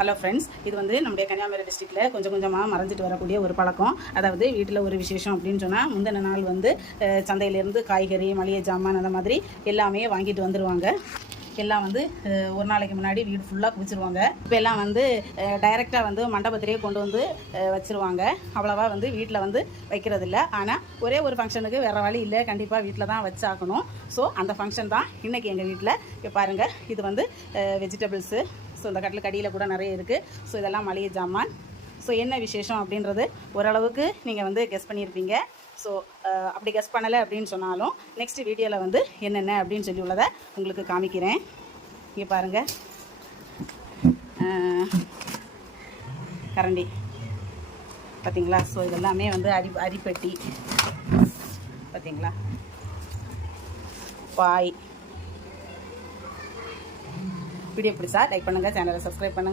Hello friends, இது வந்து நம்முடைய கன்னியாகுமரி டிஸ்ட்ரிக்டில் கொஞ்சம் கொஞ்சமாக மறைஞ்சிட்டு வரக்கூடிய ஒரு பழக்கம். அதாவது வீட்டில் ஒரு விசேஷம் அப்படின்னு சொன்னால் முந்தின நாள் வந்து சந்தையிலேருந்து காய்கறி, மளிகை ஜாமான் அந்த மாதிரி எல்லாமே வாங்கிட்டு வந்துடுவாங்க. எல்லாம் வந்து ஒரு நாளைக்கு முன்னாடி வீடு ஃபுல்லாக குவிச்சிருவாங்க. இப்போ எல்லாம் வந்து டைரெக்டாக வந்து மண்டபத்திலேயே கொண்டு வந்து வச்சுருவாங்க. அவ்வளோவா வந்து வீட்டில் வந்து வைக்கிறதில்ல. ஆனால் ஒரே ஒரு ஃபங்க்ஷனுக்கு வேறு வழி இல்லை, கண்டிப்பாக வீட்டில் தான் வச்சாக்கணும். ஸோ அந்த ஃபங்க்ஷன் தான் இன்றைக்கி எங்கள் வீட்டில். இப்போ பாருங்கள், இது வந்து வெஜிடபிள்ஸு. ஸோ இந்த கட்டில் கடியில் கூட நிறைய இருக்குது. ஸோ இதெல்லாம் மளிகை ஜாமான். ஸோ என்ன விசேஷம் அப்படின்றது ஓரளவுக்கு நீங்கள் வந்து கெஸ் பண்ணியிருப்பீங்க. ஸோ அப்படி கெஸ் பண்ணலை அப்படின்னு சொன்னாலும் நெக்ஸ்ட் வீடியோவில் வந்து என்னென்ன அப்படின்னு சொல்லி உள்ளதை உங்களுக்கு காமிக்கிறேன். இங்கே பாருங்கள், கரண்டி பார்த்தீங்களா? ஸோ இதெல்லாமே வந்து அரிப்பெட்டி பார்த்தீங்களா, பாய். வீடியோ பிடிச்சா லைக் பண்ணுங்கள், சேனலை சப்ஸ்கிரைப் பண்ணுங்கள்.